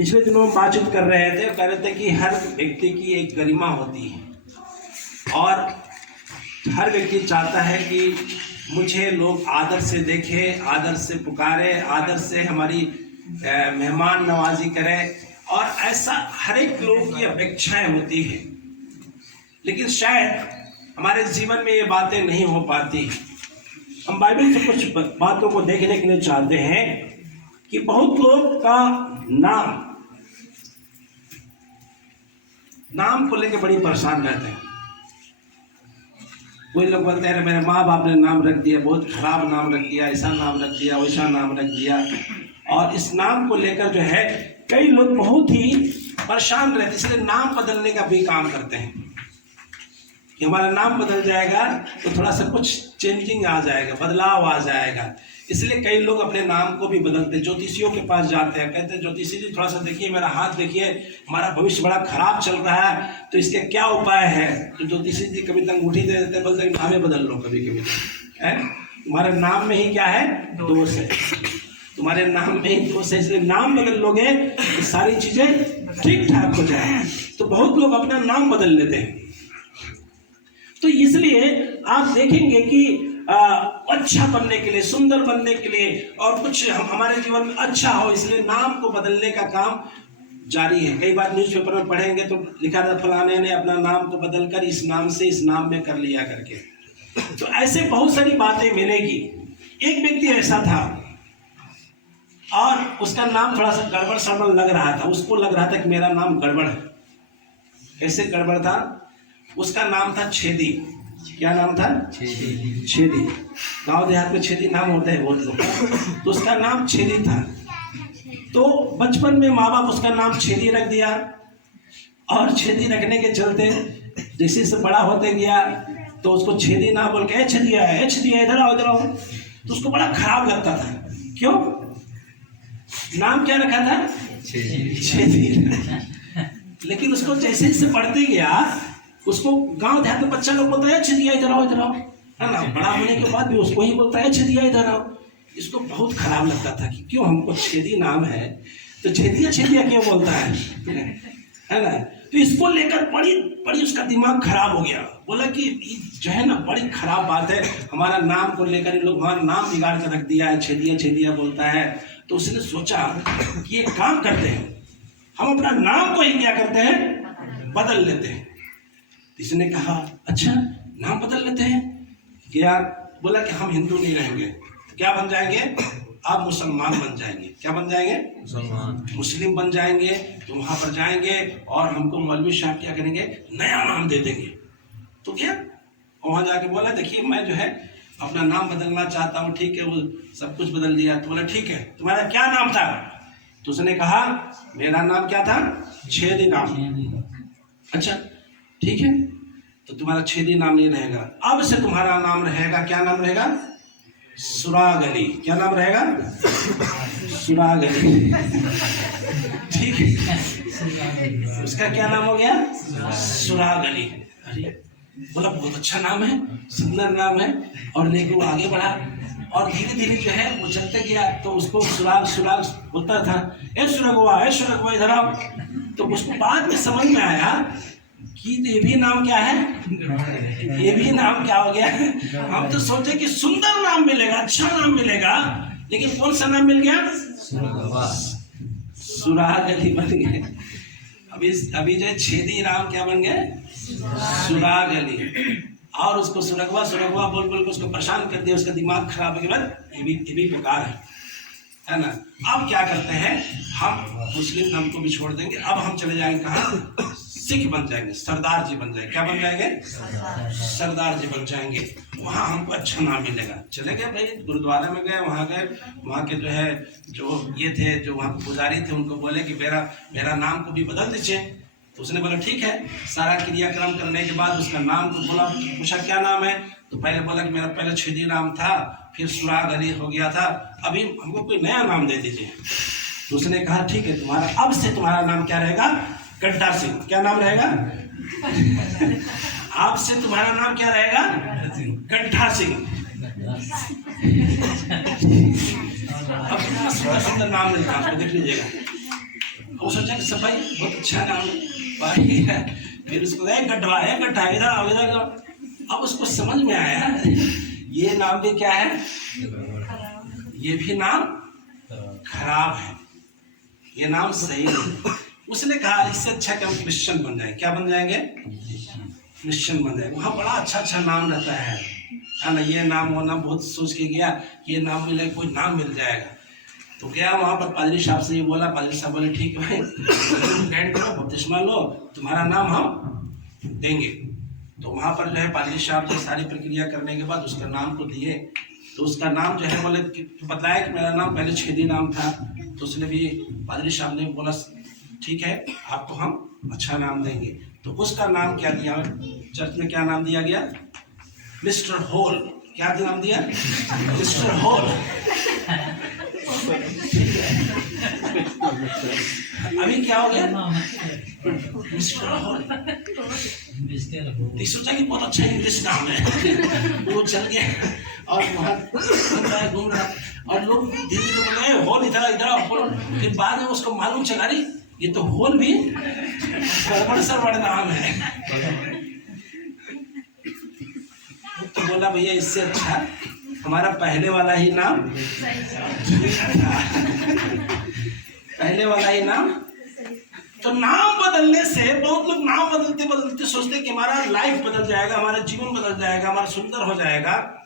पिछले दिनों हम बातचीत कर रहे थे, कह रहे थे कि हर व्यक्ति की एक गरिमा होती है और हर व्यक्ति चाहता है कि मुझे लोग आदर से देखें, आदर से पुकारे, आदर से हमारी मेहमान नवाजी करें, और ऐसा हर एक लोग की अपेक्षाएं होती है। लेकिन शायद हमारे जीवन में ये बातें नहीं हो पाती। हम बाइबल से कुछ बातों को देखने के लिए चाहते हैं कि बहुत लोग का नाम को लेकर बड़ी परेशान रहते हैं। कोई लोग बोलते हैं मेरे माँ बाप ने नाम रख दिया, बहुत खराब नाम रख दिया, ऐसा नाम रख दिया, वैसा नाम रख दिया, और इस नाम को लेकर जो है कई लोग बहुत ही परेशान रहते हैं। इसलिए नाम बदलने का भी काम करते हैं कि हमारा नाम बदल जाएगा तो थोड़ा सा कुछ चेंजिंग आ जाएगा, बदलाव आ जाएगा। इसलिए कई लोग अपने नाम को भी बदलते हैं। ज्योतिषियों के पास जाते हैं, कहते हैं ज्योतिषी जी थोड़ा सा देखिए, मेरा हाथ देखिए, हमारा भविष्य बड़ा खराब चल रहा है, तो इसके क्या उपाय है। तो ज्योतिषी जी कभी तक अंगूठी दे देते हैं, बोलते हैं नामे बदल लो। कभी कभी है तुम्हारे नाम में ही क्या है, दोष है, तुम्हारे नाम में ही दोष है, इसलिए नाम बदल लोगे तो सारी चीजें ठीक ठाक हो जाए। तो बहुत लोग अपना नाम बदल लेते हैं। तो इसलिए आप देखेंगे कि अच्छा बनने के लिए, सुंदर बनने के लिए, और कुछ हमारे जीवन में अच्छा हो, इसलिए नाम को बदलने का काम जारी है। कई बार न्यूज़पेपर में पढ़ेंगे तो लिखा था फलाने ने अपना नाम को बदलकर इस नाम से इस नाम में कर लिया करके। तो ऐसे बहुत सारी बातें मिलेगी। एक व्यक्ति ऐसा था और उसका नाम थोड़ा सा गड़बड़ सड़बड़ लग रहा था। उसको लग रहा था कि मेरा नाम गड़बड़ है। कैसे गड़बड़ था? उसका नाम था छेदी। क्या नाम था? छेदी। गांव देहात में छेदी नाम होते हैं बहुत लोग। तो उसका नाम छेदी था। तो बचपन में माँ बाप उसका नाम छेदी रख दिया, और छेदी रखने के चलते जैसे से बड़ा होते गया तो उसको छेदी ना बोल के छेदिया है, छेदिया इधर आओ इधर आओ, तो उसको बड़ा खराब लगता था। क्यों? नाम क्या रखा था? छेदी। लेकिन उसको जैसे जैसे बढ़ते गया, उसको गांव देहात में बच्चा लोग बोलता है छेदिया इधर आओ इधर आओ, है ना। बड़ा होने के बाद भी उसको ही बोलता है छेदिया इधर आओ। इसको बहुत खराब लगता था कि क्यों हमको छेदी नाम है तो छेदिया छेदिया क्यों बोलता है ना। तो इसको लेकर बड़ी उसका दिमाग खराब हो गया। बोला कि जो है ना बड़ी खराब बात है, हमारा नाम को लेकर इन लोग हमारा नाम बिगाड़ कर रख दिया है, छेदिया छेदिया बोलता है। तो उसने सोचा कि ये काम करते हैं, हम अपना नाम को ही क्या करते हैं, बदल लेते हैं। इसने कहा अच्छा नाम बदल लेते हैं क्या? बोला कि हम हिंदू नहीं रहेंगे, तो क्या बन जाएंगे? आप मुसलमान बन जाएंगे। क्या बन जाएंगे? मुस्लिम बन जाएंगे। तो वहां पर जाएंगे और हमको मौलवी साहब क्या करेंगे, नया नाम दे देंगे। तो क्या वहां जाके बोला देखिए मैं जो है अपना नाम बदलना चाहता हूँ। ठीक है, वो सब कुछ बदल दिया। तो बोला ठीक है, तुम्हारा क्या नाम था? तो उसने कहा मेरा नाम क्या था? छेदी नाम। अच्छा ठीक है, तो तुम्हारा छेदी नाम नहीं रहेगा, अब से तुम्हारा नाम रहेगा, क्या नाम रहेगा? सुराग अली। क्या नाम रहेगा? सुराग अली। ठीक है, उसका क्या नाम हो गया? सुराग अली। अरे बोला बहुत अच्छा नाम है, सुंदर नाम है। और लेकिन वो आगे बढ़ा और धीरे धीरे जो है वो चलते गया। तो उसको सुराग सुराग बोलता था, ए सुरगवा इधर आओ। तो उसको बाद में समझ में आया कि ये भी नाम क्या है, ये भी नाम क्या हो गया। हम तो सोचे कि सुंदर नाम मिलेगा, अच्छा नाम मिलेगा, लेकिन कौन सा नाम मिल गया? सुराग अली बन गए। अभी जो छेदी नाम क्या बन गए? सुराग अली। और उसको सुरगवा सुरगवा बोल बोल के उसको परेशान कर दिया। उसका दिमाग खराब हो गया। ये भी बेकार है ना। अब क्या करते हैं, हम मुस्लिम नाम को भी छोड़ देंगे, अब हम चले जाएंगे कहाँ? सिख बन जाएंगे, सरदार जी बन जाएंगे। क्या बन जाएंगे? सरदार जी बन जाएंगे। वहाँ हमको अच्छा नाम मिलेगा। चले गए भाई, गुरुद्वारा में गए, वहाँ गए, वहाँ के जो है जो ये थे, जो वहाँ पुजारी थे, उनको बोले कि मेरा नाम को भी बदल दीजिए। तो उसने बोला ठीक है। सारा क्रियाक्रम करने के बाद उसका नाम को बोला, पूछा क्या नाम है? तो पहले बोला कि मेरा पहले छेदी नाम था, फिर सुराग अली हो गया था, अभी हमको कोई नया नाम दे दीजिए। तो उसने कहा ठीक है, तुम्हारा अब से तुम्हारा नाम क्या रहेगा? गड्ढा सिंह। क्या नाम रहेगा? आपसे तुम्हारा नाम क्या रहेगा? गड्ढा सिंह। अब कितना सुंदर सुंदर नाम मिलता है, देख लीजिएगा। वो सोचा कि सफाई बहुत अच्छा नाम है भाई है। फिर उसको गड्ढा इधर आओ इधर। अब उसको समझ में आया ये नाम भी क्या है, ये भी नाम खराब है, ये नाम सही नहीं। उसने कहा इससे अच्छा कि हम क्रिश्चियन बन जाएंगे। क्या बन जाएंगे? क्रिश्चियन बन जाएंगे। वहाँ बड़ा अच्छा अच्छा नाम रहता है ना, ये नाम वो नाम। बहुत सोच के गया ये नाम मिले, कोई नाम मिल जाएगा। तो गया वहाँ पर पादरी साहब से ये बोला। पादरी साहब बोले ठीक है ग्रैंड करो, बपतिस्मा लो, तुम्हारा नाम हम देंगे। तो वहाँ पर जो है पादरी साहब जो सारी प्रक्रिया करने के बाद उसका नाम को दिए। तो उसका नाम जो है बोले तो बताया कि मेरा नाम पहले छेदी नाम था। तो उसने भी पादरी साहब ने बोला ठीक है आपको हम अच्छा नाम देंगे। तो उसका नाम क्या दिया चर्च में, क्या नाम दिया गया? Mister hole. क्या नाम दिया? Mister hole. अभी क्या हो गया? Mister hole. सोचा कि बहुत अच्छा इंग्लिश नाम है। वो चल गया और वहाँ घूम रहा और लोग धीरे धीरे बोल रहे होल इधर इधर। फिर बाद में उसको मालूम चला रही ये तो होल भी गड़बड़ बड़ा नाम है। तो बोला भैया इससे अच्छा हमारा पहले वाला ही नाम पहले वाला ही नाम। तो नाम बदलने से बहुत लोग नाम बदलते बदलते सोचते कि हमारा लाइफ बदल जाएगा, हमारा जीवन बदल जाएगा, हमारा सुंदर हो जाएगा।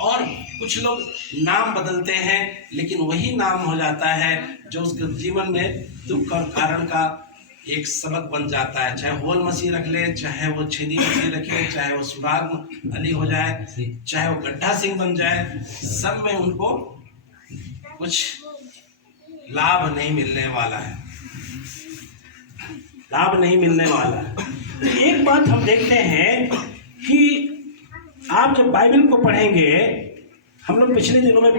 और कुछ लोग नाम बदलते हैं लेकिन वही नाम हो जाता है जो उसके जीवन में दुख और कारण का एक सबक बन जाता है। चाहे होल मसीह रख ले, चाहे वो छेदी मसीह रखे, चाहे वो सुराग अली हो जाए, चाहे वो गड्ढा सिंह बन जाए, सब में उनको कुछ लाभ नहीं मिलने वाला है, लाभ नहीं मिलने वाला है। तो एक बात हम देखते हैं कि आप जब बाइबल को पढ़ेंगे, हम लोग पिछले दिनों में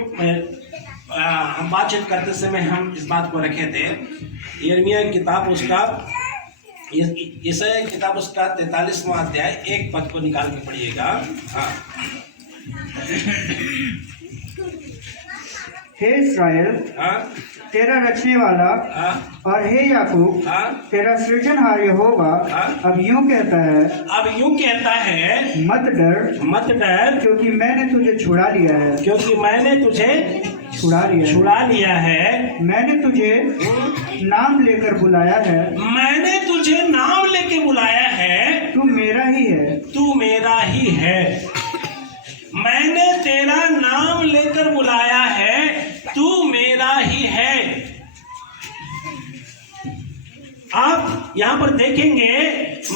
हम बातचीत करते समय हम इस बात को रखे थे। यिर्मयाह की किताब उसका यशायाह की किताब उसका 43वां अध्याय 1 पद को निकाल के पढ़िएगा। हाँ। हे इस्राएल हाँ तेरा रचने वाला, हाँ और हे याकूब हाँ तेरा सृजनहार यहोवा हाँ। अब यूं कहता है, अब यूं कहता है मत डर क्योंकि मैंने तुझे छुड़ा लिया है, मैंने तुझे छुड़ा लिया है। मैंने तुझे नाम लेकर बुलाया है, मैंने तुझे नाम लेके बुलाया है, तू मेरा ही है। तू मेरा ही है। मैंने तेरा नाम लेकर बुलाया है, तू मेरा ही है। आप यहाँ पर देखेंगे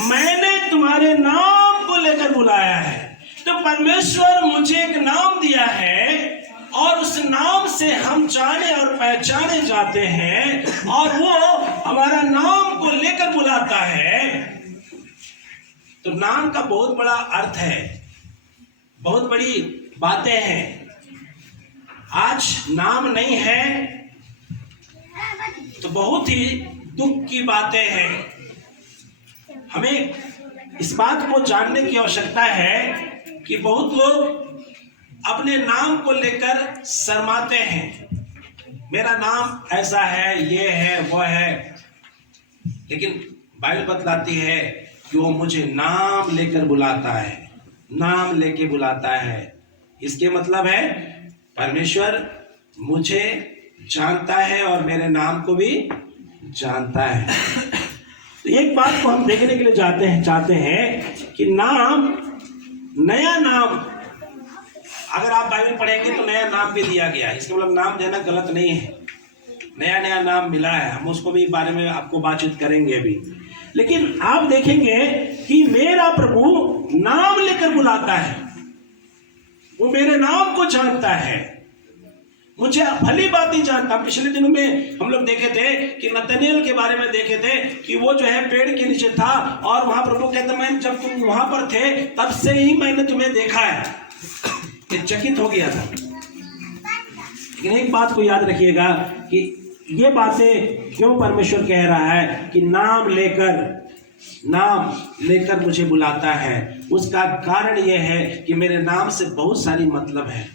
मैंने तुम्हारे नाम को लेकर बुलाया है। तो परमेश्वर मुझे एक नाम दिया है और उस नाम से हम जाने और पहचाने जाते हैं और वो हमारा नाम को लेकर बुलाता है। तो नाम का बहुत बड़ा अर्थ है, बहुत बड़ी बातें हैं। आज नाम नहीं है तो बहुत ही दुख की बातें हैं। हमें इस बात को जानने की आवश्यकता है कि बहुत लोग अपने नाम को लेकर शर्माते हैं। मेरा नाम ऐसा है, ये है, वो है, लेकिन बाइबल बतलाती है कि वो मुझे नाम लेकर बुलाता है, नाम लेके बुलाता है। इसके मतलब है परमेश्वर मुझे जानता है और मेरे नाम को भी जानता है। तो एक बात को हम देखने के लिए चाहते हैं कि नाम, नया नाम, अगर आप बाइबल पढ़ेंगे तो नया नाम भी दिया गया है। इसका मतलब नाम देना गलत नहीं है, नया नाम मिला है। हम उसको भी बारे में आपको बातचीत करेंगे अभी। लेकिन आप देखेंगे कि मेरा प्रभु नाम लेकर बुलाता है, वो मेरे नाम को जानता है, मुझे भली बात ही जानता। पिछले दिनों में हम लोग देखे थे कि नतनेल के बारे में देखे थे कि वो जो है पेड़ के नीचे था और वहां प्रभु कहते मैं जब तुम वहां पर थे तब से ही मैंने तुम्हें देखा है। ये चकित हो गया था। लेकिन एक बात को याद रखिएगा कि ये बातें क्यों परमेश्वर कह रहा है कि नाम लेकर मुझे बुलाता है। उसका कारण यह है कि मेरे नाम से बहुत सारी मतलब है।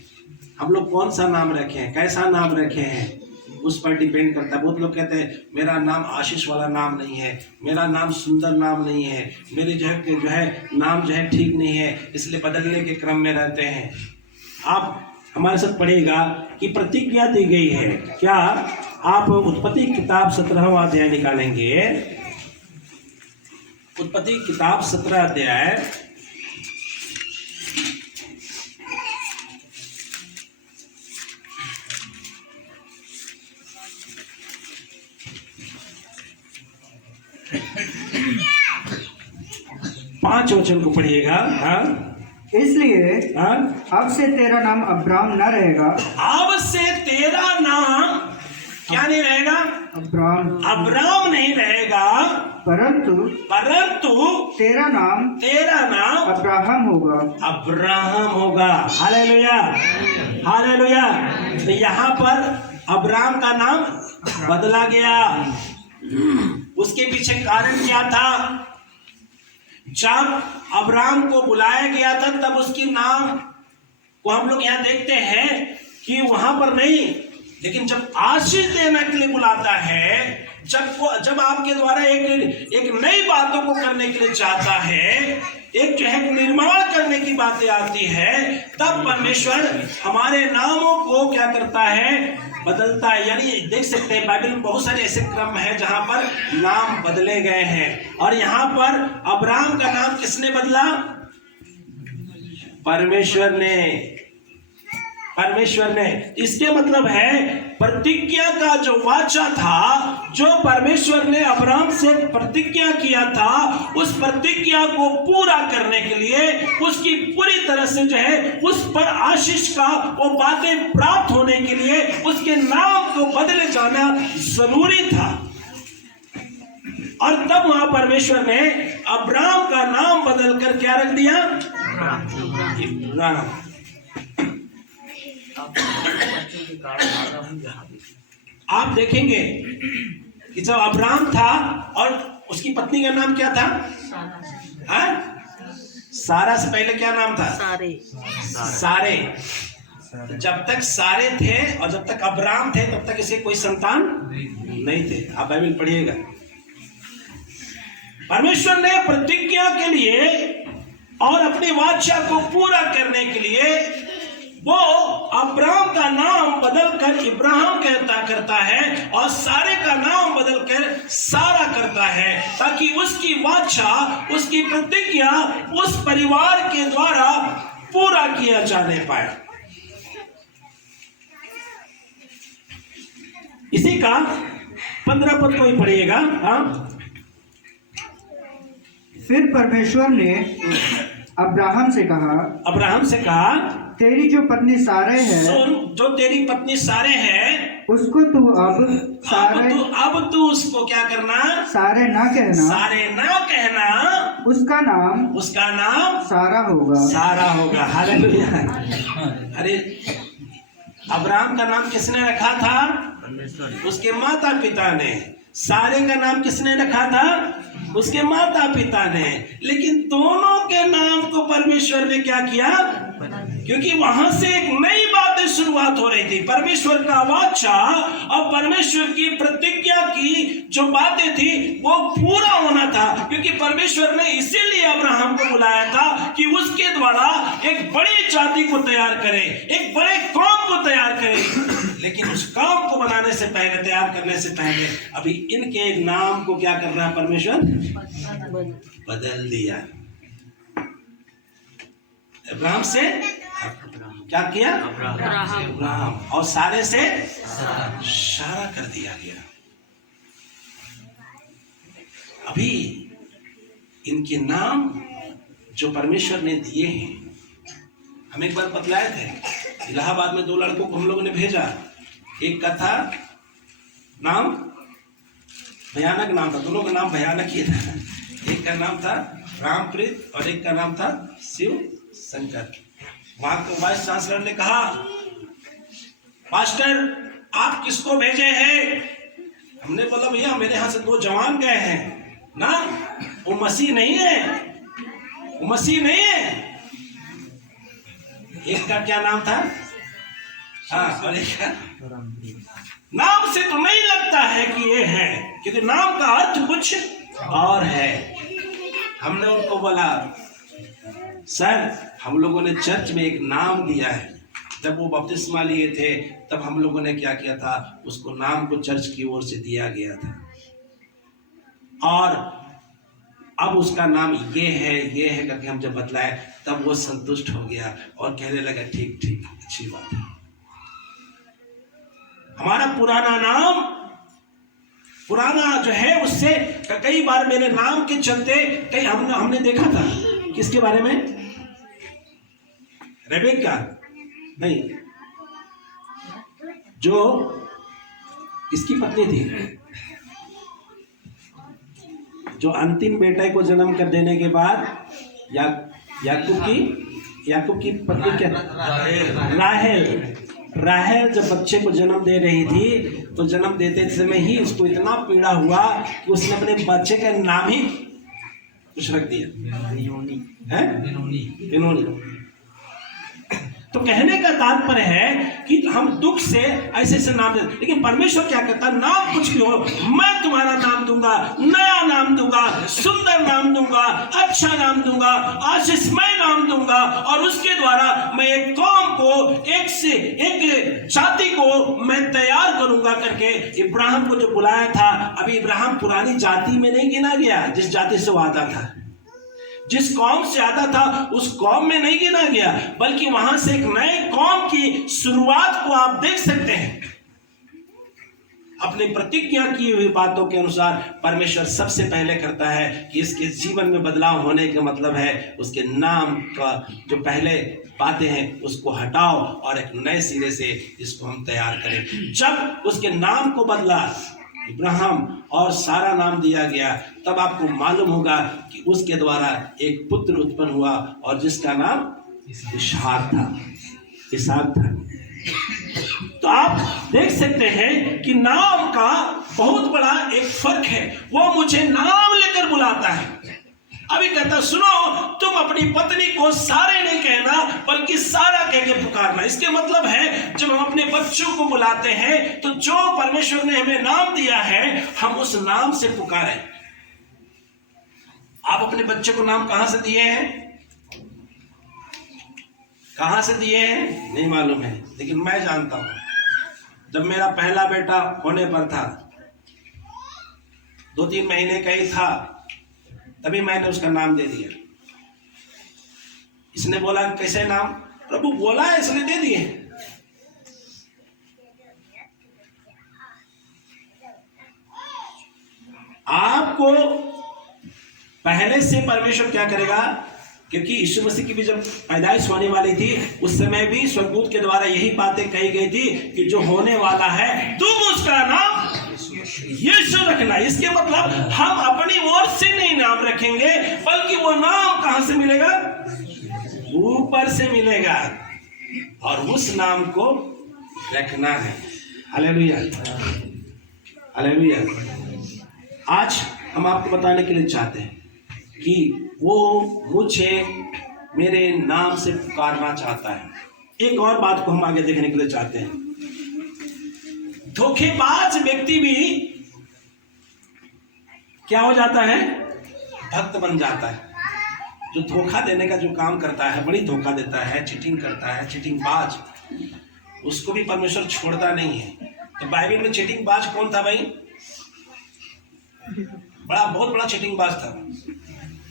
हम लोग कौन सा नाम रखे हैं, कैसा नाम रखे हैं, उस पर डिपेंड करता है। बहुत लोग कहते हैं मेरा नाम आशीष वाला नाम नहीं है, मेरा नाम सुंदर नाम नहीं है, मेरे जो है नाम जो है ठीक नहीं है, इसलिए बदलने के क्रम में रहते हैं। आप हमारे साथ पढ़ेगा कि प्रतिज्ञा दी गई है। क्या? आप उत्पत्ति किताब 17वां अध्याय निकालेंगे। उत्पत्ति किताब 17 अध्याय 5 वचन को पढ़िएगा। हाँ, इसलिए हाँ, अब से तेरा नाम अब्राम न रहेगा। अब से तेरा नाम क्या नहीं रहेगा? अब्राम नहीं रहेगा, परंतु तेरा नाम अब्राहम होगा। अब्राहम होगा। Hallelujah, hallelujah. तो यहाँ पर अब्राम का नाम बदला गया। उसके पीछे कारण क्या था? जब अब्राम को बुलाया गया था तब उसकी नाम को हम लोग यहाँ देखते हैं कि वहां पर नहीं, लेकिन जब आशीष देने के लिए बुलाता है, जब आपके द्वारा एक नई बातों को करने के लिए चाहता है, एक जो है निर्माण करने की बातें आती है, तब परमेश्वर हमारे नामों को क्या करता है? बदलता है। यानी देख सकते हैं बाइबल में बहुत सारे ऐसे क्रम हैं जहां पर नाम बदले गए हैं। और यहाँ पर अब्राम का नाम किसने बदला? परमेश्वर ने। इसके मतलब है प्रतिज्ञा का जो वाचा था, जो परमेश्वर ने अब्राम से प्रतिज्ञा किया था, उस प्रतिज्ञा को पूरा करने के लिए, उसकी पूरी तरह से जो है उस पर आशीष का वो बातें प्राप्त होने के लिए उसके नाम को बदले जाना जरूरी था। और तब वहां परमेश्वर ने अब्राम का नाम बदलकर क्या रख दिया? इब्राहिम। आप देखेंगे कि जब अब्राम था और उसकी पत्नी का नाम क्या था? सारा से पहले क्या नाम था? सारे। जब तक सारे थे और जब तक अब्राम थे तब तक इसे कोई संतान नहीं थे। आप बाइबल पढ़िएगा। परमेश्वर ने प्रतिज्ञा के लिए और अपनी वाचा को पूरा करने के लिए वो अब्राम का नाम बदलकर इब्राहिम करता है और सारे का नाम बदलकर सारा करता है, ताकि उसकी वाचा, उसकी प्रतिज्ञा उस परिवार के द्वारा पूरा किया जाने पाए। इसी का 15 पद को ही पढ़िएगा। हाँ, फिर परमेश्वर ने अब्राहम से कहा, तेरी जो पत्नी सारे है, जो तेरी पत्नी सारे है, उसको तू अब तू उसको क्या करना? सारे ना कहना। उसका नाम सारा होगा। हालेलुया। अरे अब्राहम का नाम किसने रखा था? उसके माता पिता ने। सारे का नाम किसने रखा था? उसके माता पिता ने। लेकिन दोनों के नाम को परमेश्वर ने क्या किया? क्योंकि वहां से एक नई बातें शुरुआत हो रही थी। परमेश्वर का वाचा और परमेश्वर की प्रतिज्ञा की जो बातें थी वो पूरा होना था। क्योंकि परमेश्वर ने इसीलिए अब्राहम को बुलाया था कि उसके द्वारा एक बड़ी जाति को तैयार करे, एक बड़े कौम को तैयार करे। लेकिन उस काम को बनाने से पहले, तैयार करने से पहले अभी इनके नाम को क्या करना है? परमेश्वर बदल दिया। अब्राहम से क्या किया? अब्राहम। और सारे से सारा कर दिया गया। अभी इनके नाम जो परमेश्वर ने दिए हैं, हम एक बार बतलाए थे। इलाहाबाद में 2 लड़कों को हम लोगों ने भेजा। एक का था नाम, भयानक नाम था, दोनों का नाम भयानक ही था। एक का नाम था रामप्रीत और एक का नाम था शिव शंकर। वहां के वाइस चांसलर ने कहा, मास्टर आप किसको भेजे हैं? हमने बोला भैया मेरे यहाँ से 2 जवान गए हैं ना, वो मसीह नहीं है। एक का क्या नाम था? हाँ, और एक का नाम से तो नहीं लगता है कि ये है, क्योंकि नाम का अर्थ कुछ और है। हमने उनको बोला सर हम लोगों ने चर्च में एक नाम दिया है, जब वो बपतिस्मा लिए थे तब हम लोगों ने क्या किया था, उसको नाम को चर्च की ओर से दिया गया था, और अब उसका नाम ये है करके हम जब बतलाए तब वो संतुष्ट हो गया और कहने लगा ठीक ठीक अच्छी बात है। हमारा पुराना जो है उससे कई बार मेरे नाम के चलते कई हमने देखा था। किसके बारे में? रेबेका नहीं, जो इसकी पत्नी थी, जो अंतिम बेटे को जन्म कर देने के बाद याकूब की पत्नी क्या, राहेल जब बच्चे को जन्म दे रही थी तो जन्म देते समय ही उसको इतना पीड़ा हुआ कि उसने अपने बच्चे का नाम ही कुछ रख दिया, बिनोनी। तो कहने का तात्पर्य है कि हम दुख से ऐसे नाम देते, लेकिन परमेश्वर क्या कहता, नाम कुछ भी हो, मैं तुम्हारा नाम दूंगा, नया नाम दूंगा, सुंदर नाम दूंगा, अच्छा नाम दूंगा, आशीषमय नाम दूंगा, और उसके द्वारा मैं एक कौम को, एक से एक जाति को मैं तैयार करूंगा करके इब्राहिम को जो बुलाया था। अभी इब्राहिम पुरानी जाति में नहीं गिना गया, जिस जाति से वो आता था, जिस कौम से आता था उस कौम में नहीं गिना गया, बल्कि वहां से एक नए कौम की शुरुआत को आप देख सकते हैं। अपनी प्रतिज्ञा की हुई बातों के अनुसार परमेश्वर सबसे पहले करता है कि इसके जीवन में बदलाव होने का मतलब है उसके नाम का जो पहले बातें हैं उसको हटाओ और एक नए सिरे से इसको हम तैयार करें। जब उसके नाम को बदला, इब्राहिम और सारा नाम दिया गया, तब आपको मालूम होगा कि उसके द्वारा एक पुत्र उत्पन्न हुआ और जिसका नाम इसहाक था। तो आप देख सकते हैं कि नाम का बहुत बड़ा एक फर्क है। वो मुझे नाम लेकर बुलाता है। अभी कहता सुनो, तुम अपनी पत्नी को सारे नहीं कहना बल्कि सारा कह के पुकारना। इसके मतलब है जब हम अपने बच्चों को बुलाते हैं तो जो परमेश्वर ने हमें नाम दिया है हम उस नाम से पुकारें। आप अपने बच्चे को नाम कहां से दिए हैं? कहां से दिए हैं नहीं मालूम है, लेकिन मैं जानता हूं। जब मेरा पहला बेटा होने पर था, 2-3 महीने का ही था, तभी मैंने उसका नाम दे दिया। इसने बोला कैसे नाम? प्रभु बोला है इसलिए दे दिए। आपको पहले से परमेश्वर क्या करेगा, क्योंकि यीशु मसीह की भी जब पैदाइश होने वाली थी उस समय भी स्वर्गदूत के द्वारा यही बातें कही गई थी कि जो होने वाला है तुम उसका नाम यीशु रखना। इसके मतलब हम अपनी ओर से नहीं नाम रखेंगे बल्कि वो नाम कहां से मिलेगा? ऊपर से मिलेगा, और उस नाम को रखना है। Hallelujah, hallelujah. आज हम आपको बताने के लिए चाहते हैं कि वो मुझे मेरे नाम से पुकारना चाहता है। एक और बात को हम आगे देखने के लिए चाहते हैं। धोखेबाज व्यक्ति भी क्या हो जाता है? भक्त बन जाता है। जो धोखा देने का जो काम करता है, बड़ी धोखा देता है, चीटिंग करता है, चीटिंगबाज, उसको भी परमेश्वर छोड़ता नहीं है। तो बाइबल में चीटिंगबाज कौन था भाई? बहुत बड़ा चीटिंगबाज था,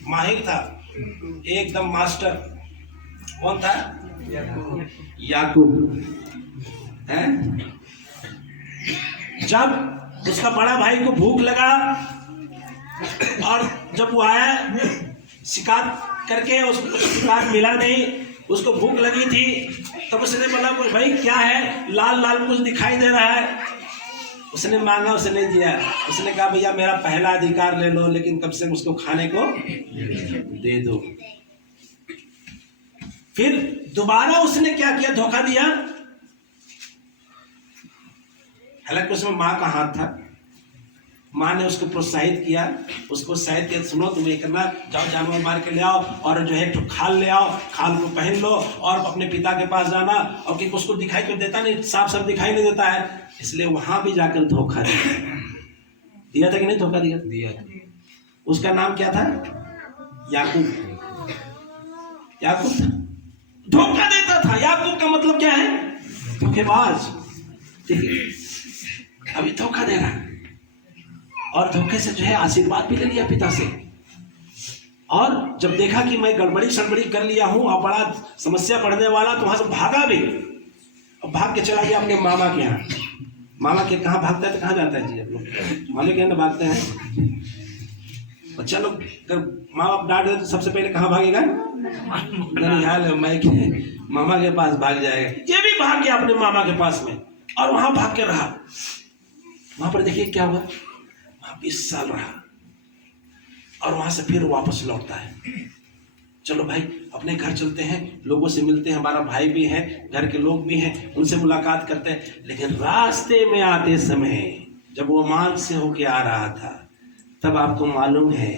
माहिर था, एकदम मास्टर। कौन था? याकूब है। जब उसका बड़ा भाई को भूख लगा और जब वो आया शिकार करके, उसको शिकार मिला नहीं, उसको भूख लगी थी, तब उसने बोला भाई क्या है, लाल लाल कुछ दिखाई दे रहा है। उसने मांगा, उसने दिया। उसने कहा भैया मेरा पहला अधिकार ले लो, लेकिन कम से कम उसको खाने को दे दो। फिर दोबारा उसने क्या किया? धोखा दिया। हालांकि उसमें माँ का हाथ था। माँ ने उसको प्रोत्साहित किया, उसको शायद किया सुनो तुम ये करना, जाओ जानवर मार के ले आओ और जो है तो खाल ले आओ, खाल को पहन लो और अपने पिता के पास जाना। और कि उसको दिखाई तो देता नहीं, साफ साफ दिखाई नहीं देता है, इसलिए वहां भी जाकर धोखा दिया था कि नहीं? धोखा दिया। उसका नाम क्या था? याकूब। याकूब था, धोखा देता था। याकूब का मतलब क्या है? धोखेबाज। देखिए अभी धोखा दे रहा और धोखे से जो है आशीर्वाद भी ले लिया पिता से। और जब देखा कि मैं गड़बड़ी सड़बड़ी कर लिया हूं और बड़ा समस्या बढ़ने वाला, तो वहां से भागा भी और भाग के चला गया अपने मामा के यहाँ। मामा के कहाँ भागता है तो कहाँ जाता है जी? आप लोग मामा के यहाँ भागते हैं। बच्चा लोग माँ बाप डांट दे तो सबसे पहले कहाँ भागेगा? ननिहाल मैं के मामा के पास भाग जाएगा। ये भी भाग गया अपने मामा के पास में और वहां भाग के रहा। वहां पर देखिए क्या हुआ, वहां 20 साल रहा और वहां से फिर वापस लौटता है। चलो भाई अपने घर चलते हैं, लोगों से मिलते हैं, हमारा भाई भी है, घर के लोग भी हैं, उनसे मुलाकात करते हैं। लेकिन रास्ते में आते समय जब वो मार्ग से होके आ रहा था, तब आपको मालूम है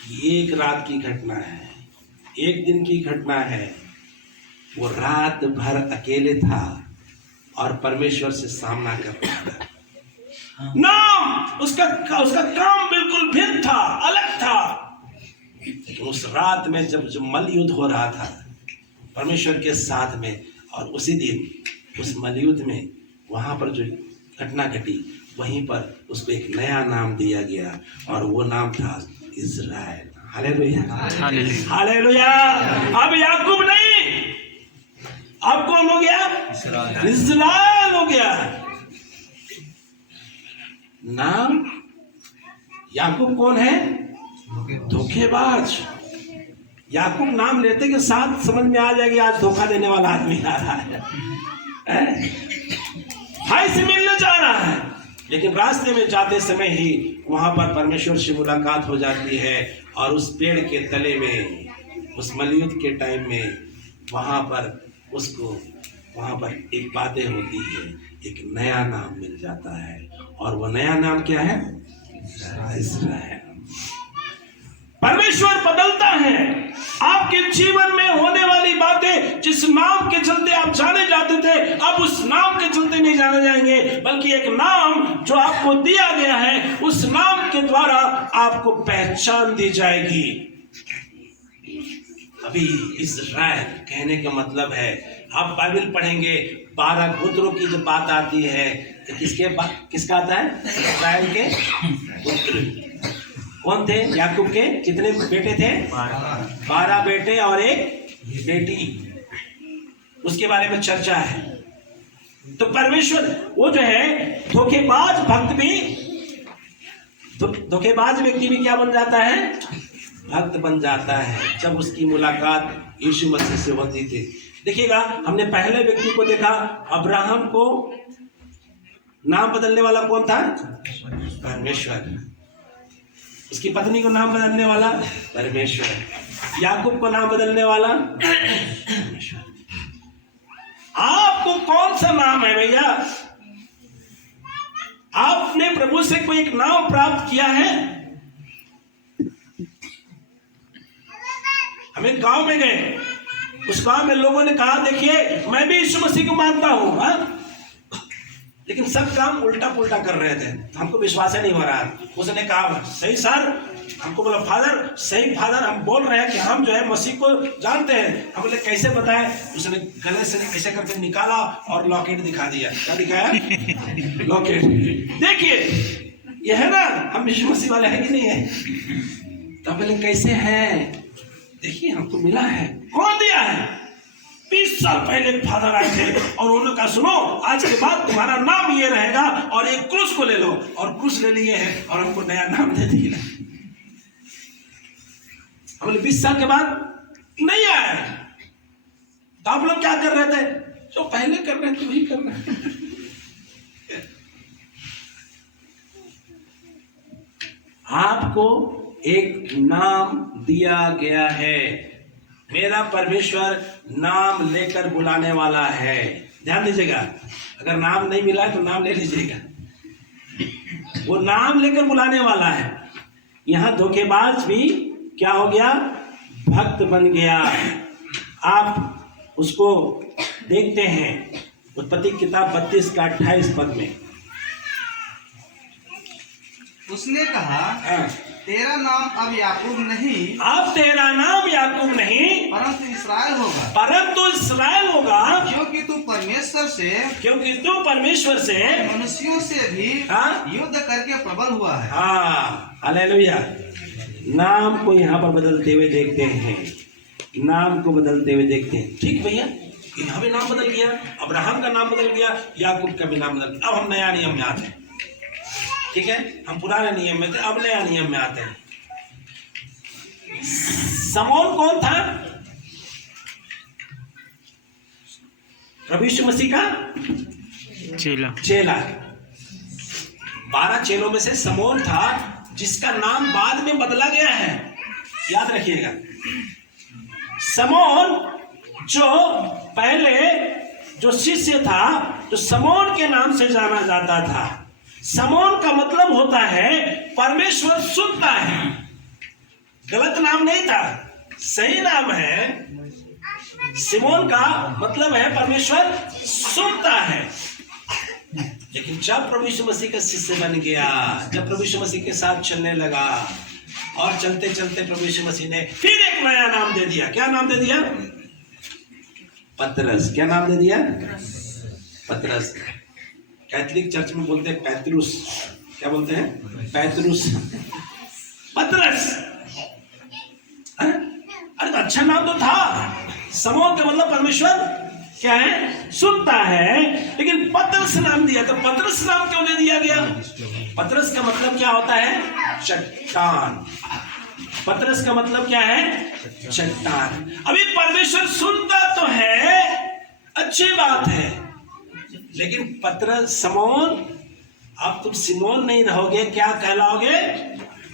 कि एक रात की घटना है, एक दिन की घटना है। वो रात भर अकेले था और परमेश्वर से सामना कर रहा था। नाम उसका काम बिल्कुल भिन्न था, अलग था। लेकिन उस रात में जब मल युद्ध हो रहा था परमेश्वर के साथ में, और उसी दिन उस मल युद्ध में वहां पर जो घटना घटी, वहीं पर उसको एक नया नाम दिया गया और वो नाम था इज़राइल। Hallelujah, hallelujah. अब याकूब नहीं, अब कौन हो गया? इज़राइल हो गया। नाम याकूब कौन है? धोखेबाज। याकूब नाम लेते के साथ समझ में आ जाएगा आज धोखा देने वाला आदमी आ रहा है। भाई से मिलने जा रहा है, लेकिन रास्ते में जाते समय ही वहां पर परमेश्वर से मुलाकात हो जाती है और उस पेड़ के तले में, उस मलयुद्ध के टाइम में वहां पर उसको वहां पर एक बातें होती है, एक नया नाम मिल जाता है। और वो नया नाम क्या है? इज़राइल। परमेश्वर बदलता है। आपके जीवन में होने वाली बातें जिस नाम के चलते आप जाने जाते थे, अब उस नाम के चलते नहीं जाने जाएंगे, बल्कि एक नाम जो आपको दिया गया है, उस नाम के द्वारा आपको पहचान दी जाएगी। अभी इज़राइल कहने का मतलब है, आप बाइबल पढ़ेंगे 12 गोत्रों की जब बात आती है तो किसका आता है? इज़राइल के पुत्र कौन थे? याकूब के कितने बेटे थे? 12 बेटे और एक बेटी। उसके बारे में चर्चा है। तो परमेश्वर वो जो है धोखेबाज भक्त भी, धोखेबाज व्यक्ति भी क्या बन जाता है? भक्त बन जाता है जब उसकी मुलाकात यीशु मसीह से होती थी। देखिएगा, हमने पहले व्यक्ति को देखा, अब्राहम को नाम बदलने वाला कौन था? परमेश्वर। उसकी पत्नी को नाम बदलने वाला परमेश्वर। याकूब को नाम बदलने वाला परमेश्वर। आपको कौन सा नाम है भैया? आपने प्रभु से कोई एक नाम प्राप्त किया है? हमें गांव में गए, उस गांव में लोगों ने कहा देखिए मैं भी यीशु मसीह को मानता हूं, लेकिन सब काम उल्टा पुल्टा कर रहे थे, तो हमको विश्वास ही नहीं हो रहा। उसने कहा सही सर, हमको बोला फादर, सही फादर, हम बोल रहे हैं कि हम जो है मसीह को जानते हैं। हम बोले कैसे बताएं? उसने गले से ऐसे करके निकाला और लॉकेट दिखा दिया। क्या दिखाया? लॉकेट। देखिए ये है ना, हम यीशु मसीह वाले हैं कि नहीं है? तो बोले कैसे हैं? देखिए हमको मिला है। कौन दिया है? 20 साल पहले फादर आए थे और उन्होंने कहा सुनो, आज के बाद तुम्हारा नाम ये रहेगा और एक क्रूस को ले लो, और क्रूस ले लिए है और हमको नया नाम दे दिया। हम बोले 20 साल के बाद नहीं आया, तो आप लोग क्या कर रहे थे? जो पहले कर रहे थे वही कर रहे हैं। आपको एक नाम दिया गया है। मेरा परमेश्वर नाम लेकर बुलाने वाला है। ध्यान दीजिएगा, अगर नाम नहीं मिला तो नाम ले लीजिएगा। वो नाम लेकर बुलाने वाला है। यहां धोखेबाज भी क्या हो गया? भक्त बन गया। आप उसको देखते हैं उत्पत्ति किताब 32 का 28 पद में। उसने कहा, हाँ, तेरा नाम अब याकूब नहीं, अब तेरा नाम याकूब नहीं परंतु इसराइल होगा, परंतु इसराइल होगा, क्योंकि तू परमेश्वर से, क्योंकि तू परमेश्वर से, मनुष्यों से भी हाँ, युद्ध करके प्रबल हुआ है। हाँ, हालेलुया। नाम को यहाँ पर बदलते हुए देखते हैं, नाम को बदलते हुए देखते हैं। ठीक भैया, यहाँ भी नाम बदल गया, अब्राहम का नाम बदल गया, याकूब का भी नाम बदल गया। अब हम नया नियम में आते हैं। ठीक है, हम पुराने नियम में थे, अब नया नियम में आते हैं। समौन कौन था? प्रभु यीशु मसीह का चेला। 12 चेलों में से समौन था, जिसका नाम बाद में बदला गया है, याद रखिएगा। समौन जो पहले जो शिष्य था, जो समौन के नाम से जाना जाता था। समौन का मतलब होता है परमेश्वर सुनता है। गलत नाम नहीं था, सही नाम है। सिमोन का मतलब है परमेश्वर सुनता है। लेकिन जब प्रभु यीशु मसीह का शिष्य बन गया, जब प्रभु यीशु मसीह के साथ चलने लगा, और चलते चलते प्रभु यीशु मसीह ने फिर एक नया नाम दे दिया। क्या नाम दे दिया? पतरस। क्या नाम दे दिया? पतरस। कैथोलिक चर्च में बोलते हैं पैतरुस। क्या बोलते हैं? पैतरुस। पतरस। अरे तो अच्छा नाम तो था। समौन का मतलब परमेश्वर क्या है? सुनता है। लेकिन पतरस नाम दिया, तो पतरस नाम क्यों दे दिया गया? पतरस का मतलब क्या होता है? चट्टान। पतरस का मतलब क्या है? चट्टान। अभी परमेश्वर सुनता तो है, अच्छी बात है, लेकिन पतरस, समौन, अब तुम सिमोन नहीं रहोगे, क्या कहलाओगे?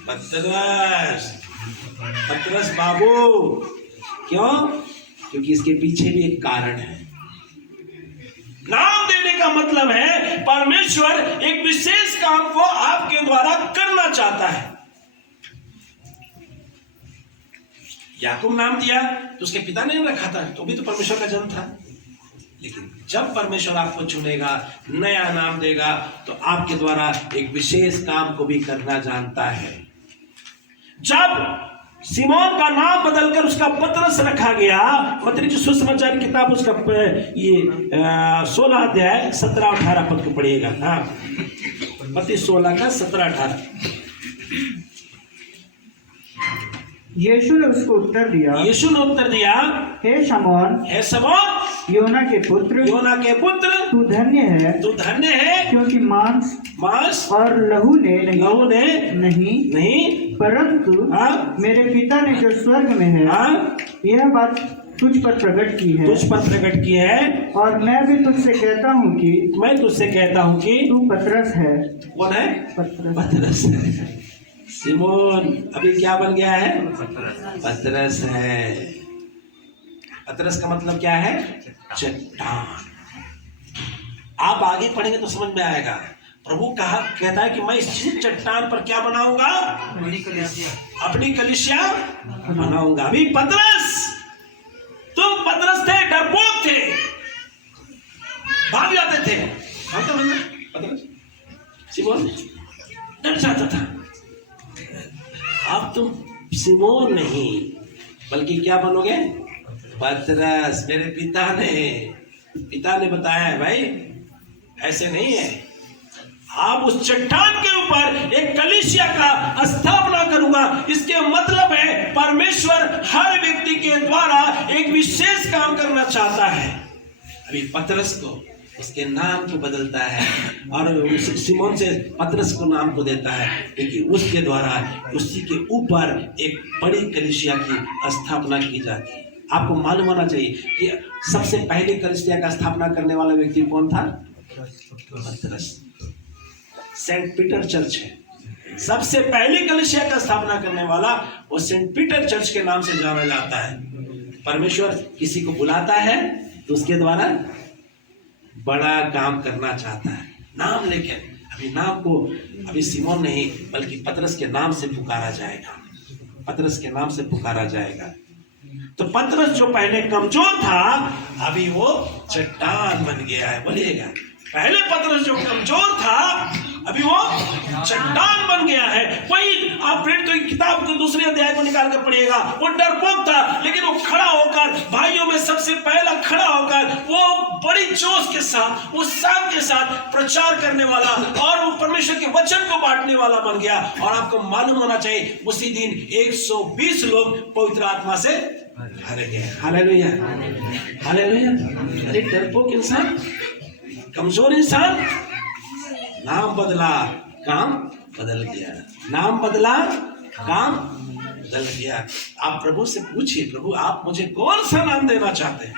पतरस। पतरस बाबू। क्यों? क्योंकि इसके पीछे भी एक कारण है। नाम देने का मतलब है परमेश्वर एक विशेष काम को आपके द्वारा करना चाहता है। याकूब नाम दिया तो उसके पिता ने रखा था, तो भी तो परमेश्वर का जन्म था। लेकिन जब परमेश्वर आपको चुनेगा, नया नाम देगा, तो आपके द्वारा एक विशेष काम को भी करना जानता है। जब सिमोन का नाम बदलकर उसका पतरस रखा गया, मत्ती की सुसमाचार किताब उसका ये 16 अध्याय 17-18 पद को पढ़िएगा। हाँ, मत्ती 16 का 17-18। यीशु ने उसको उत्तर दिया, यीशु ने उत्तर दिया, हे शमौन, हे समौन, योना के पुत्र, तू धन्य है, तू धन्य है, क्योंकि मांस और लहू ने नहीं परंतु मेरे पिता ने जो स्वर्ग में है, यह बात तुझ पर प्रकट की है। और मैं भी तुझसे कहता हूँ कि तू पतरस है। कौन है? पतरस है। सिमोन अभी क्या बन गया है? पतरस है। पतरस का मतलब क्या है? चट्टान। आप आगे पढ़ेंगे तो समझ में आएगा। प्रभु कहता है कि मैं इस चट्टान पर क्या बनाऊंगा? अपनी कलीसिया बनाऊंगा। अभी पतरस, तुम पतरस थे, डरपोक थे, भाग जाते थे। पतरस, सिमोन डर जाता था। अब तुम सिमोन नहीं, बल्कि क्या बनोगे? पतरस। मेरे पिता ने बताया है भाई, ऐसे नहीं है। आप उस चट्टान के ऊपर एक कलीसिया का स्थापना करूंगा। इसके मतलब है परमेश्वर हर व्यक्ति के द्वारा एक विशेष काम करना चाहता है। अभी पतरस को, उसके नाम को बदलता है और सिमोन से पतरस को नाम को देता है, क्योंकि उसके द्वारा उसी के ऊपर एक बड़ी कलीसिया की स्थापना की जाती है। आपको मालूम होना चाहिए कि सबसे पहले कलीसिया का स्थापना करने वाला व्यक्ति कौन था? पतरस। सेंट पीटर चर्च है, सबसे पहले कलीसिया का स्थापना करने वाला वो सेंट पीटर चर्च के नाम से जाना जाता है। परमेश्वर किसी को बुलाता है तो उसके द्वारा बड़ा काम करना चाहता है। नाम लेके अभी सिमोन नहीं, बल्कि पतरस के नाम से पुकारा जाएगा। पतरस के नाम से पुकारा जाएगा। तो पतरस जो पहले कमजोर था, अभी वो चट्टान बन गया है। बोलिएगा, पहले पतरस जो कमजोर था अभी वो चट्टान बन गया है। वही आप प्रेरित की किताब के दूसरे अध्याय को निकाल कर पढ़िएगा। वो डरपोक था लेकिन वो खड़ा होकर, भाइयों में सबसे पहला खड़ा होकर, वो बड़ी जोश के साथ, उत्साह के साथ प्रचार करने वाला और वो परमेश्वर के वचन को बांटने वाला बन गया। और आपको मालूम होना चाहिए उसी दिन 120 लोग पवित्र आत्मा से भरे गए। Hallelujah, hallelujah. अरे डरपोक इंसान, कमजोर इंसान, नाम बदला, काम बदल गया। नाम बदला, काम बदल गया। आप प्रभु से पूछिए, प्रभु आप मुझे कौन सा नाम देना चाहते हैं?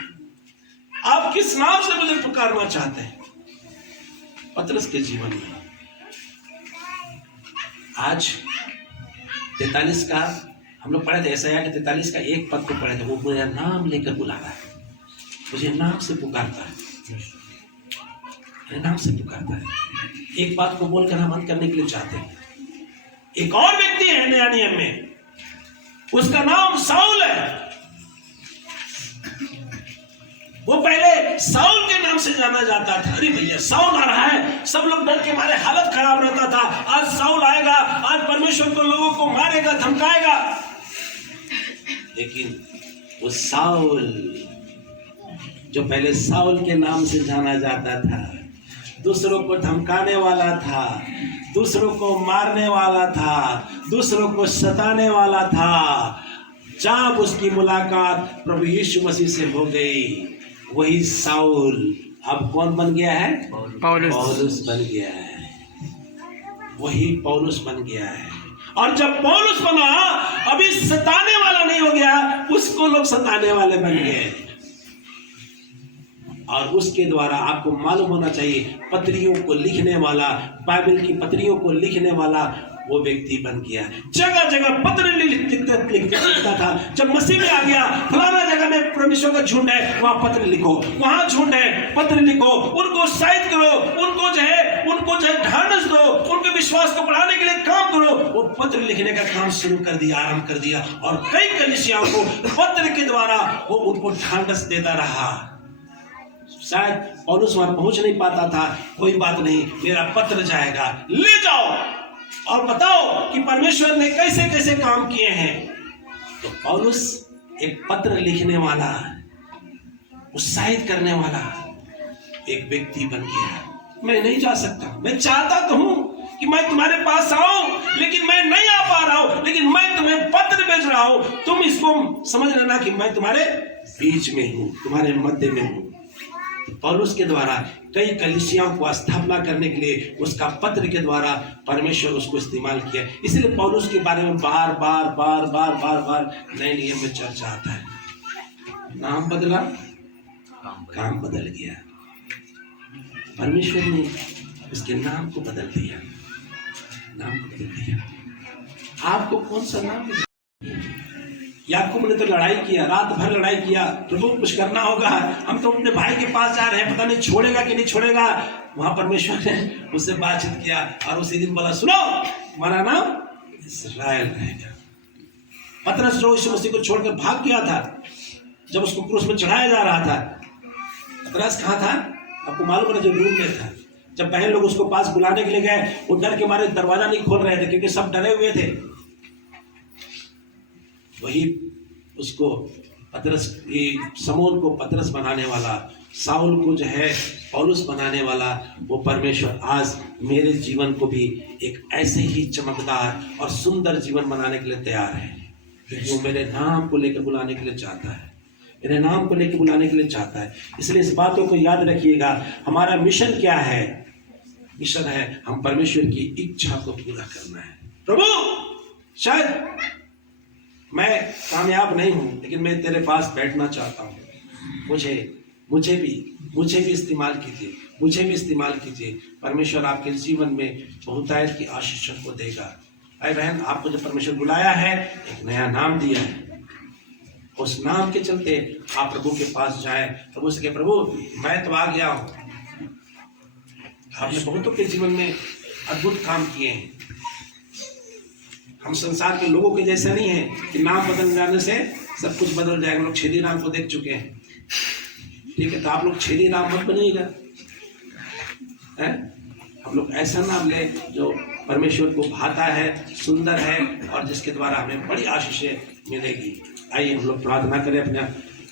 आप किस नाम से मुझे पुकारना चाहते हैं? पतरस के जीवन में आज 43 का हम लोग पढ़े थे, ऐसा है कि 43 का एक पद को पढ़े थे। वो मेरा नाम लेकर बुला रहा है, मुझे नाम से पुकारता है, नाम से पुकारता है। एक बात को बोलकर हम अंत करने के लिए चाहते हैं। एक और व्यक्ति है नया नियम में, उसका नाम साउल है। वो पहले साउल के नाम से जाना जाता था। अरे भैया साउल आ रहा है, सब लोग डर के मारे हालत खराब रहता था। आज साउल आएगा, आज परमेश्वर को लोगों को मारेगा, धमकाएगा। लेकिन वो साउल जो पहले साउल के नाम से जाना जाता था, दूसरों को धमकाने वाला था, दूसरों को मारने वाला था, दूसरों को सताने वाला था, जब उसकी मुलाकात प्रभु यीशु मसीह से हो गई, वही साउल अब कौन बन गया है? पौलुस बन गया है। वही पौलुस बन गया है। और जब पौलुस बना, अभी सताने वाला नहीं हो गया, उसको लोग सताने वाले बन गए। और उसके द्वारा आपको मालूम होना चाहिए, पत्रियों को लिखने वाला, बाइबल की पत्रियों को लिखने वाला वो व्यक्ति बन गया। जगह जगह पत्र लिखता था। जब मसीह में आ गया, फलाना जगह में परमेश्वर का झुंड है, वहां पत्र लिखो, वहां झुंड है, पत्र लिखो, उनको उत्साहित करो, उनको जो है ढांढस दो, उनके विश्वास को बढ़ाने के लिए काम करो। वो पत्र लिखने का काम शुरू कर दिया, आरंभ कर दिया। और कई कलीसियाओं को पत्र के द्वारा वो उनको ढांढस देता रहा। शायद पौलुस वहां पहुंच नहीं पाता था, कोई बात नहीं, मेरा पत्र जाएगा, ले जाओ और बताओ कि परमेश्वर ने कैसे कैसे काम किए हैं। तो पौलुस एक पत्र लिखने वाला, उत्साहित करने वाला एक व्यक्ति बन गया। मैं नहीं जा सकता, मैं चाहता तो हूं कि मैं तुम्हारे पास आऊं, लेकिन मैं नहीं आ पा रहा हूं, लेकिन मैं तुम्हें पत्र भेज रहा हूं। तुम इसको समझ लेना कि मैं तुम्हारे बीच में हूं, तुम्हारे मध्य में हूं। पौलुस के द्वारा कई कलीसियाओं को स्थापना करने के लिए उसका पत्र के द्वारा परमेश्वर उसको इस्तेमाल किया। इसलिए पौलुस के बारे में बार बार बार बार बार बार नए नियम में चर्चा आता है। नाम बदला, काम बदल गया। परमेश्वर ने उसके नाम को बदल दिया, नाम को बदल दिया। आपको कौन सा नाम? याकूब ने तो लड़ाई किया, रात भर लड़ाई किया, प्रभु कुछ करना होगा, हम तो अपने भाई के पास जा रहे हैं, पता नहीं छोड़ेगा कि नहीं छोड़ेगा। वहां परमेश्वर ने उससे बातचीत किया और उसी दिन बोला, सुनो हमारा नाम इस्राएल रहेगा। पतरस जो यीशु मसीह को छोड़कर भाग गया था, जब उसको क्रूस में चढ़ाया जा रहा था, पतरस कहाँ था? आपको मालूम है, जो रूम में था। जब बहन लोग उसको पास बुलाने के लिए गए, वो डर के मारे दरवाजा नहीं खोल रहे थे, क्योंकि सब डरे हुए थे। वही उसको पतरस, समौन को पतरस बनाने वाला, साउल को जो है पौलुस बनाने वाला, वो परमेश्वर आज मेरे जीवन को भी एक ऐसे ही चमकदार और सुंदर जीवन बनाने के लिए तैयार है, क्योंकि वो मेरे नाम को लेकर बुलाने के लिए चाहता है, मेरे नाम को लेकर बुलाने के लिए चाहता है। इसलिए इस बातों को याद रखिएगा। हमारा मिशन क्या है? मिशन है हम परमेश्वर की इच्छा को पूरा करना है। प्रभु शायद मैं कामयाब नहीं हूं, लेकिन मैं तेरे पास बैठना चाहता हूं। मुझे भी इस्तेमाल कीजिए, मुझे भी इस्तेमाल कीजिए। परमेश्वर आपके जीवन में बहुतायत की आशीषों को देगा। भाई बहन, आपको जो परमेश्वर बुलाया है, एक नया नाम दिया है, उस नाम के चलते आप प्रभु के पास जाएं। प्रभु से कहे, प्रभु मैं तो आ गया हूं। आपने बहुतों के जीवन में अद्भुत काम किए हैं। हम संसार के लोगों के जैसे नहीं हैं कि नाम बदल जाने से सब कुछ बदल जाएगा। हम लोग छेदी राम को देख चुके हैं, ठीक है? तो आप लोग छेदी राम मत बनिएगा। हैं? हम लोग ऐसा नाम ले जो परमेश्वर को भाता है, सुंदर है और जिसके द्वारा हमें बड़ी आशीषें मिलेगी। आइए हम लोग प्रार्थना करें अपने